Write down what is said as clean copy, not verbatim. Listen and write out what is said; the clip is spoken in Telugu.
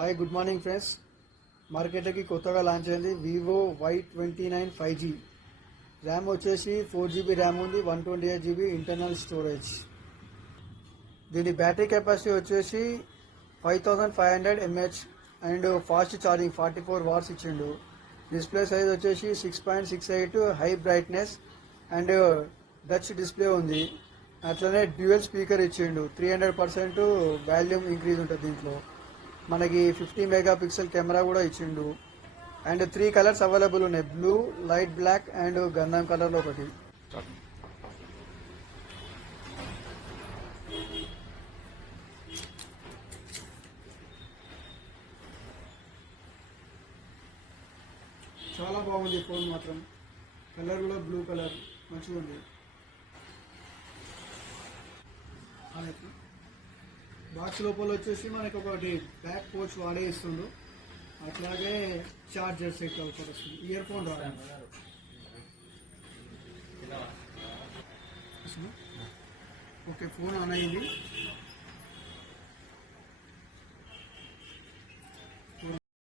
Hi good morning friends. మార్కెట్కి కొత్తగా లాంచ్ అయింది వివో Y29 5G. ర్యామ్ వచ్చేసి 4GB ర్యామ్ ఉంది, 128GB ఇంటర్నల్ స్టోరేజ్. దీని బ్యాటరీ కెపాసిటీ వచ్చేసి 5500 mAh and fast charging 44 watts ఇచ్చిండు. డిస్ప్లే సైజ్ వచ్చేసి 6.68 high brightness and touch display ఉంది. అట్లనే డ్యూయల్ స్పీకర్ ఇచ్చిండు. 300% వాల్యూమ్ ఇంక్రీజ్ ఉంటుంది దీంట్లో. మనకి 50 మెగాపిక్సెల్ కెమెరా కూడా ఇచ్చిండు. అండ్ 3 కలర్స్ అవైలబుల్ ఉన్నాయి, బ్లూ, లైట్ బ్లాక్ అండ్ గంధం కలర్లో ఒకటి. చాలా బాగుంది ఫోన్ మాత్రం. కలర్ కూడా బ్లూ కలర్ మంచిగా ఉంది. బాక్స్ లోపల వచ్చేసి మనకి ఒకటి బ్యాక్ పోర్చ్ వాడే ఇస్తుండు. అట్లాగే చార్జర్ సెట్ ఒకటి వస్తుంది. ఇయర్ ఫోన్ రాదు. ఓకే, ఫోన్ ఆన్ అయింది.